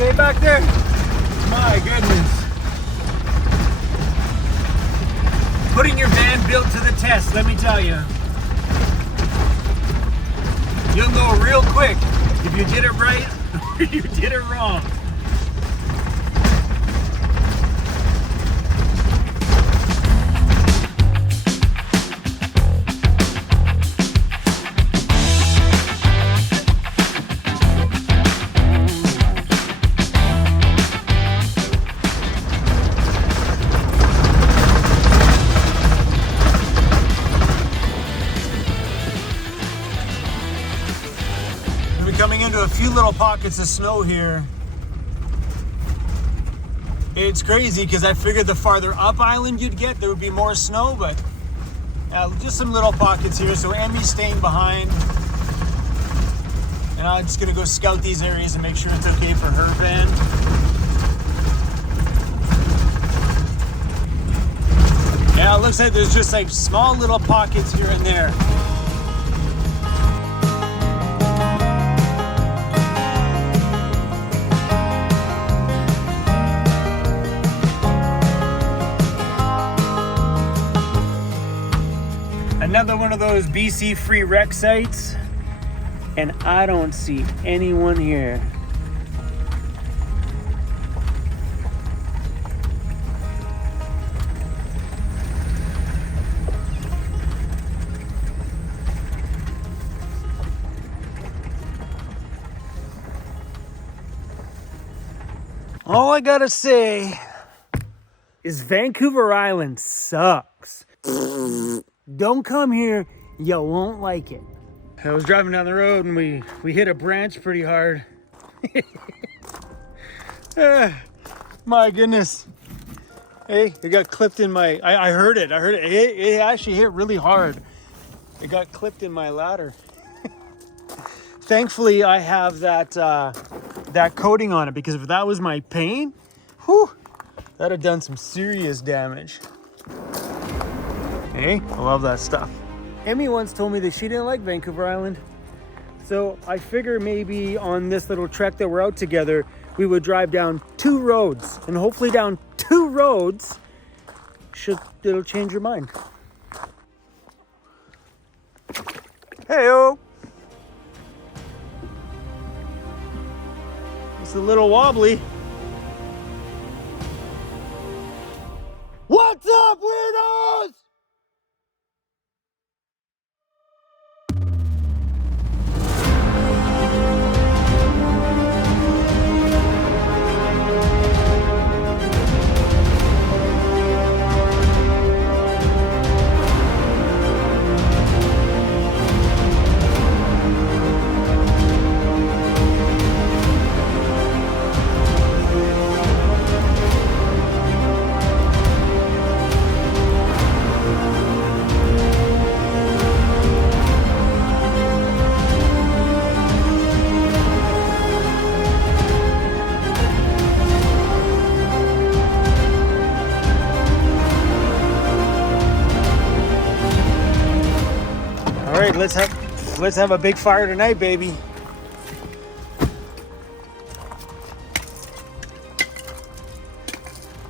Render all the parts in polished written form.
Okay, back there. My goodness. Putting your van built to the test, let me tell you. You'll know real quick if you did it right or you did it wrong. Coming into a few little pockets of snow here. It's crazy because I figured the farther up island you'd get, there would be more snow, but just some little pockets here. So Emmy's staying behind. And I'm just gonna go scout these areas and make sure it's okay for her van. Yeah, it looks like there's just like small little pockets here and there. Another one of those BC free rec sites, and I don't see anyone here. All I gotta say is Vancouver Island sucks. Don't come here, you won't like it. I was driving down the road and we hit a branch pretty hard. My goodness. Hey, it got clipped in my, I heard it. It actually hit really hard. It got clipped in my ladder. Thankfully, I have that coating on it, because if that was my paint, whew, that'd have done some serious damage. Hey, I love that stuff. Emmy once told me that she didn't like Vancouver Island. So I figure maybe on this little trek that we're out together, we would drive down 2 roads. And hopefully down 2 roads, it'll change your mind. Hey-o! It's a little wobbly. What's up, weirdos? All right, let's have a big fire tonight, baby.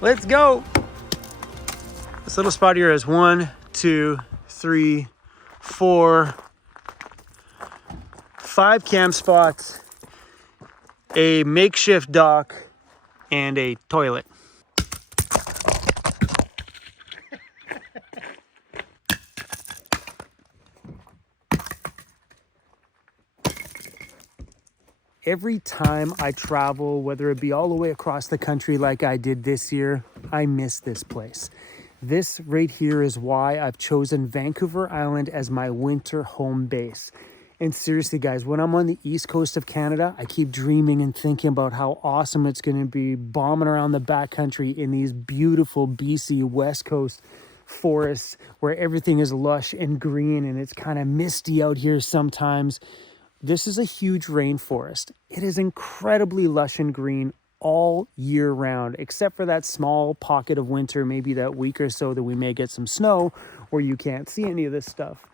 Let's go. This little spot here has 1, 2, 3, 4, 5 camp spots, a makeshift dock, and a toilet. Every time I travel, whether it be all the way across the country like I did this year, I miss this place. This right here is why I've chosen Vancouver Island as my winter home base. And seriously, guys, when I'm on the east coast of Canada, I keep dreaming and thinking about how awesome it's going to be bombing around the backcountry in these beautiful BC West Coast forests where everything is lush and green and it's kind of misty out here sometimes. This is a huge rainforest. It is incredibly lush and green all year round, except for that small pocket of winter, maybe that week or so that we may get some snow where you can't see any of this stuff.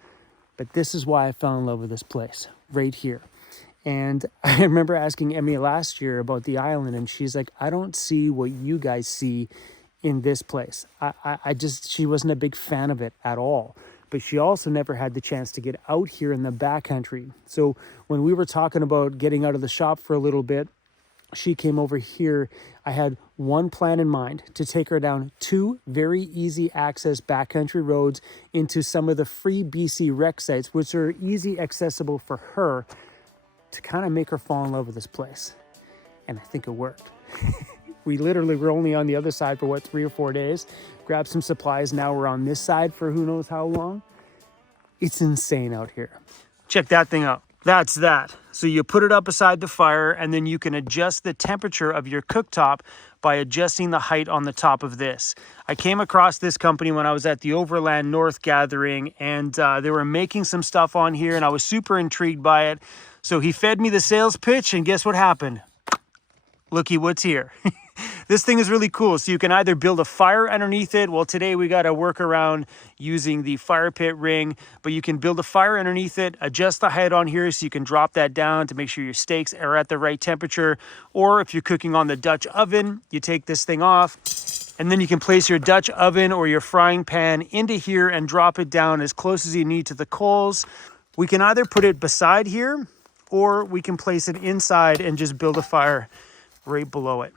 But this is why I fell in love with this place right here. And I remember asking Emmy last year about the island, and she's like, I don't see what you guys see in this place. She wasn't a big fan of it at all. But she also never had the chance to get out here in the backcountry. So when we were talking about getting out of the shop for a little bit, she came over here. I had one plan in mind, to take her down 2 very easy access backcountry roads into some of the free BC rec sites, which are easy accessible for her, to kind of make her fall in love with this place. And I think it worked. We literally were only on the other side for what, 3 or 4 days, grabbed some supplies. Now we're on this side for who knows how long. It's insane out here. Check that thing out. That's that. So you put it up beside the fire, and then you can adjust the temperature of your cooktop by adjusting the height on the top of this. I came across this company when I was at the Overland North gathering, and they were making some stuff on here, and I was super intrigued by it. So he fed me the sales pitch, and guess what happened? Looky what's here. This thing is really cool. So you can either build a fire underneath it. Well, today we got to work around using the fire pit ring, but you can build a fire underneath it, adjust the height on here so you can drop that down to make sure your steaks are at the right temperature. Or if you're cooking on the Dutch oven, you take this thing off, and then you can place your Dutch oven or your frying pan into here and drop it down as close as you need to the coals. We can either put it beside here, or we can place it inside and just build a fire right below it.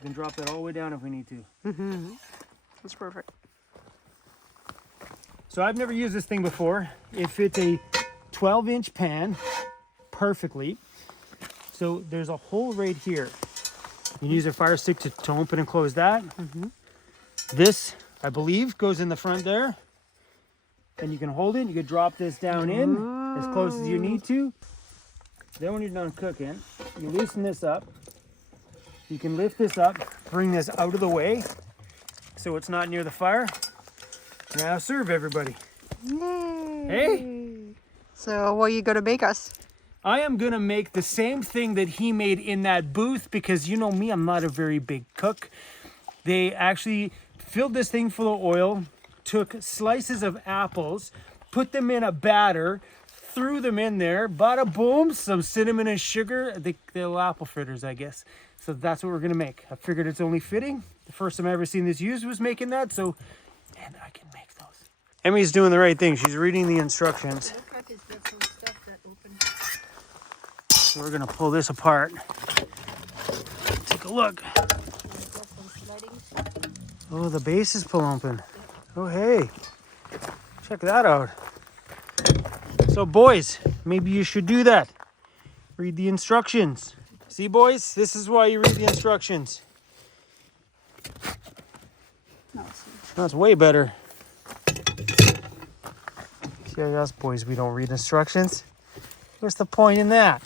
We can drop that all the way down if we need to. That's perfect. So I've never used this thing before. It fits a 12-inch pan perfectly. So there's a hole right here. You can use a fire stick to open and close that. This, I believe, goes in the front there. And you can hold it. You can drop this down in as close as you need to. Then when you're done cooking, you loosen this up. You can lift this up, bring this out of the way so it's not near the fire. Now serve everybody. Yay. Hey? So what are you going to make us? I am going to make the same thing that he made in that booth, because you know me, I'm not a very big cook. They actually filled this thing full of oil, took slices of apples, put them in a batter, threw them in there, bada boom, some cinnamon and sugar. They're little apple fritters, I guess. So that's what we're gonna make. I figured it's only fitting. The first time I ever seen this used was making that, so, and I can make those. Emmy's doing the right thing. She's reading the instructions. So we're gonna pull this apart. Take a look. Oh, the base is pull open. Oh, hey, check that out. So boys, maybe you should do that. Read the instructions. See, boys, this is why you read the instructions. That's way better. See, us boys, we don't read instructions. What's the point in that?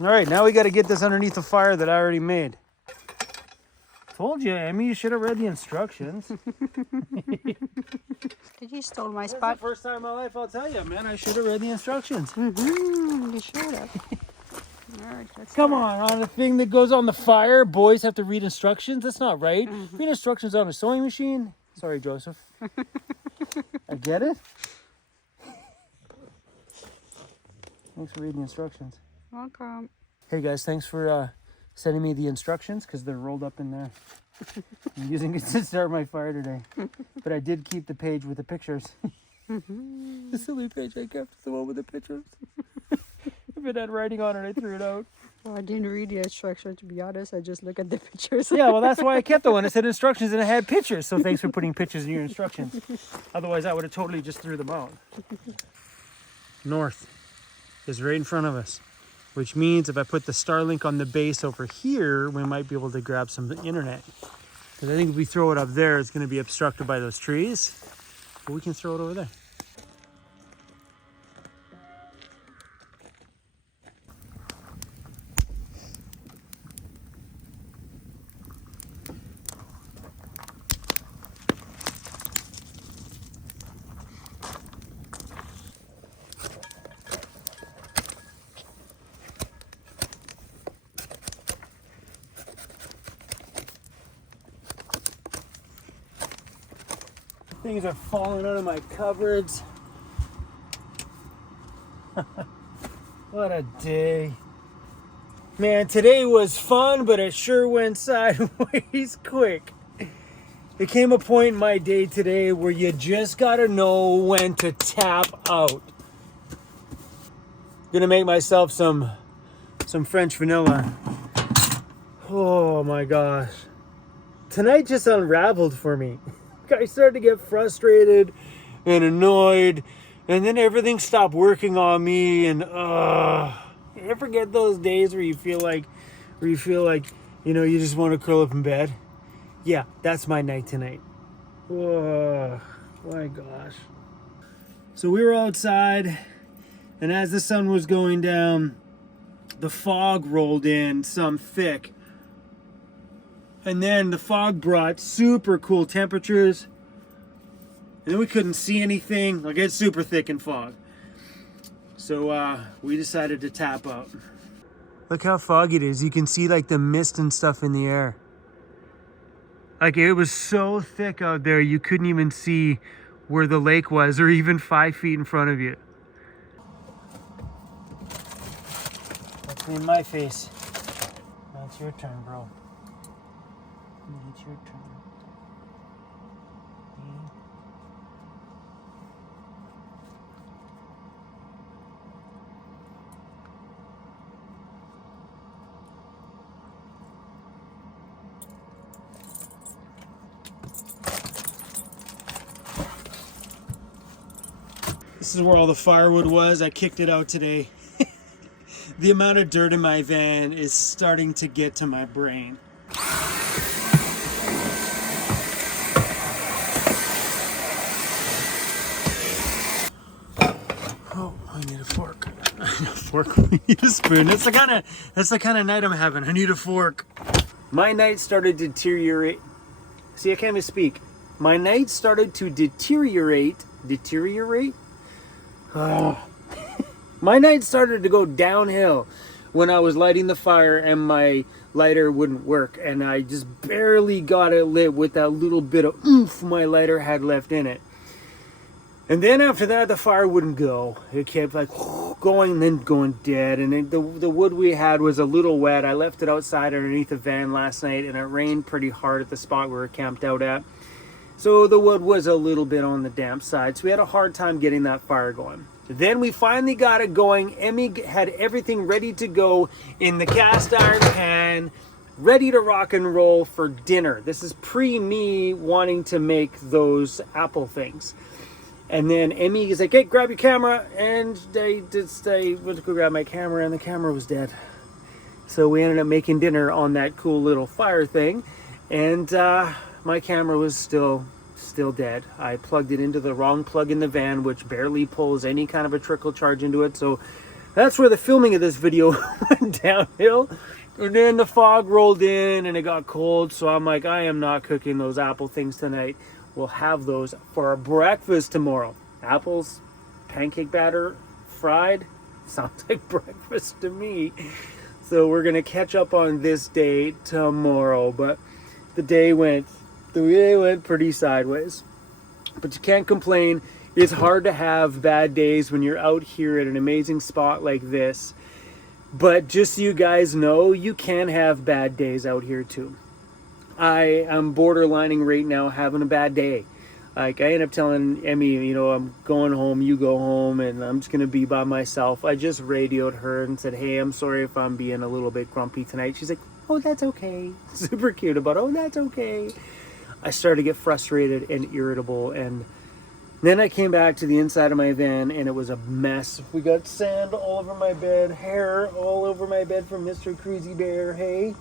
All right, now we got to get this underneath the fire that I already made. Told you, Emmy, you should have read the instructions. Did you stole my That's spot? the first time in my life, I'll tell you, man. I should have read the instructions. You should have. All right, Come on the thing that goes on the fire, boys have to read instructions? That's not right. Read instructions on a sewing machine? Sorry, Joseph. I get it. Thanks for reading the instructions. Welcome. Hey guys, thanks for sending me the instructions, because they're rolled up in there. I'm using it to start my fire today. But I did keep the page with the pictures. The silly page I kept, the one with the pictures. If it had writing on it, I threw it out. Well, I didn't read the instructions, to be honest. I just look at the pictures. Yeah, well, that's why I kept the one. It said instructions and it had pictures. So thanks for putting pictures in your instructions. Otherwise, I would have totally just threw them out. North is right in front of us, which means if I put the Starlink on the base over here, we might be able to grab some internet. Because I think if we throw it up there, it's going to be obstructed by those trees. But we can throw it over there. Things are falling out of my cupboards. What a day. Man, today was fun, but it sure went sideways quick. There came a point in my day today where you just gotta know when to tap out. Gonna make myself some French vanilla. Oh my gosh. Tonight just unraveled for me. I started to get frustrated and annoyed, and then everything stopped working on me, and you ever get those days where you feel like you just want to curl up in bed? Yeah, that's my night tonight. Oh my gosh. So we were outside, and as the sun was going down, the fog rolled in some thick. And then the fog brought super cool temperatures. And then we couldn't see anything. Like, it's super thick in fog. So we decided to tap out. Look how foggy it is. You can see like the mist and stuff in the air. Like, it was so thick out there you couldn't even see where the lake was, or even 5 feet in front of you. Let's clean my face. That's your turn, bro. It's your turn. This is where all the firewood was. I kicked it out today. The amount of dirt in my van is starting to get to my brain. Oh, I need a fork. I need a fork. We need a spoon. That's the kind of night I'm having. I need a fork. My night started to deteriorate. See, I can't even speak. My night started to deteriorate. Deteriorate? Oh. My night started to go downhill when I was lighting the fire and my lighter wouldn't work, and I just barely got it lit with that little bit of oomph my lighter had left in it. And then after that, the fire wouldn't go. It kept like going and then going dead. And the wood we had was a little wet. I left it outside underneath the van last night, and it rained pretty hard at the spot we were camped out at. So the wood was a little bit on the damp side. So we had a hard time getting that fire going. Then we finally got it going. Emmy had everything ready to go in the cast iron pan, ready to rock and roll for dinner. This is pre me wanting to make those apple things. And then Emmy is like, hey, grab your camera. And I went to go grab my camera, and the camera was dead. So we ended up making dinner on that cool little fire thing. And my camera was still dead. I plugged it into the wrong plug in the van, which barely pulls any kind of a trickle charge into it. So that's where the filming of this video went downhill. And then the fog rolled in and it got cold. So I'm like, I am not cooking those apple things tonight. We'll have those for our breakfast tomorrow. Apples, pancake batter, fried. Sounds like breakfast to me. So we're going to catch up on this day tomorrow. But the day went pretty sideways. But you can't complain. It's hard to have bad days when you're out here at an amazing spot like this. But just so you guys know, you can have bad days out here too. I am borderlining right now having a bad day. Like, I end up telling Emmy, I'm going home, you go home, and I'm just going to be by myself. I just radioed her and said, hey, I'm sorry if I'm being a little bit grumpy tonight. She's like, oh, that's okay. Super cute about, oh, that's okay. I started to get frustrated and irritable, and then I came back to the inside of my van, and it was a mess. We got sand all over my bed, hair all over my bed from Mr. Cruisy Bear. Hey.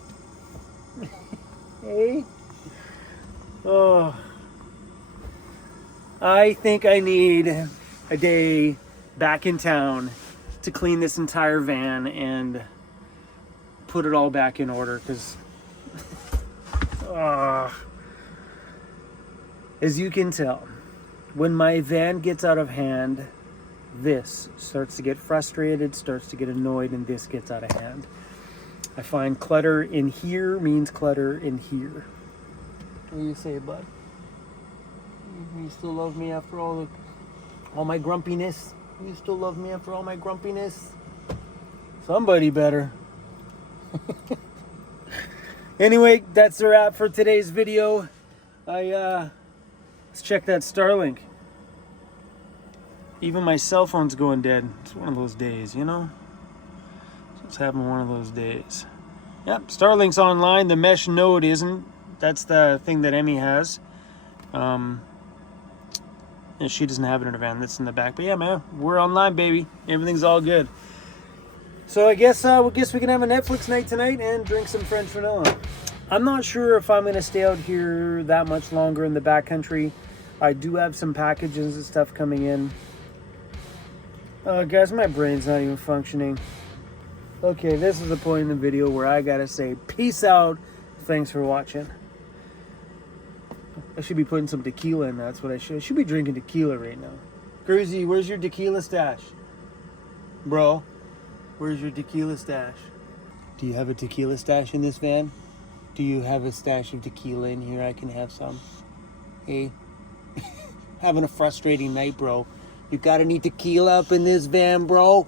Hey. Oh. I think I need a day back in town to clean this entire van and put it all back in order, because as you can tell, when my van gets out of hand, this starts to get frustrated, starts to get annoyed, and this gets out of hand. I find clutter in here means clutter in here. What do you say, bud? You still love me after all my grumpiness? You still love me after all my grumpiness? Somebody better. Anyway, that's a wrap for today's video. Let's check that Starlink. Even my cell phone's going dead. It's one of those days, you know? It's having one of those days. Yep, Starlink's online. The mesh node isn't. That's the thing that Emmy has. And she doesn't have it in her van. That's in the back. But yeah, man, we're online, baby. Everything's all good. So I guess we can have a Netflix night tonight and drink some French vanilla. I'm not sure if I'm going to stay out here that much longer in the backcountry. I do have some packages and stuff coming in. Guys, my brain's not even functioning. Okay, this is the point in the video where I gotta say peace out. Thanks for watching. I should be putting some tequila in. That's what I should. I should be drinking tequila right now. Cruzy, where's your tequila stash? Bro, where's your tequila stash? Do you have a tequila stash in this van? Do you have a stash of tequila in here? I can have some. Hey, having a frustrating night, bro. You got any tequila up in this van, bro?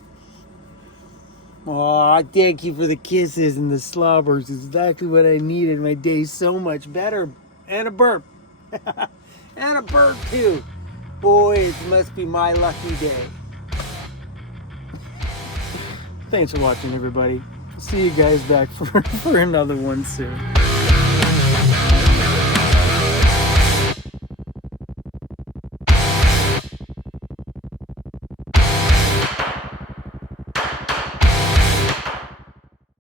Oh, thank you for the kisses and the slobbers. It's exactly what I needed. My day's so much better. And a burp. And a burp, too. Boy, it must be my lucky day. Thanks for watching, everybody. See you guys back for another one soon.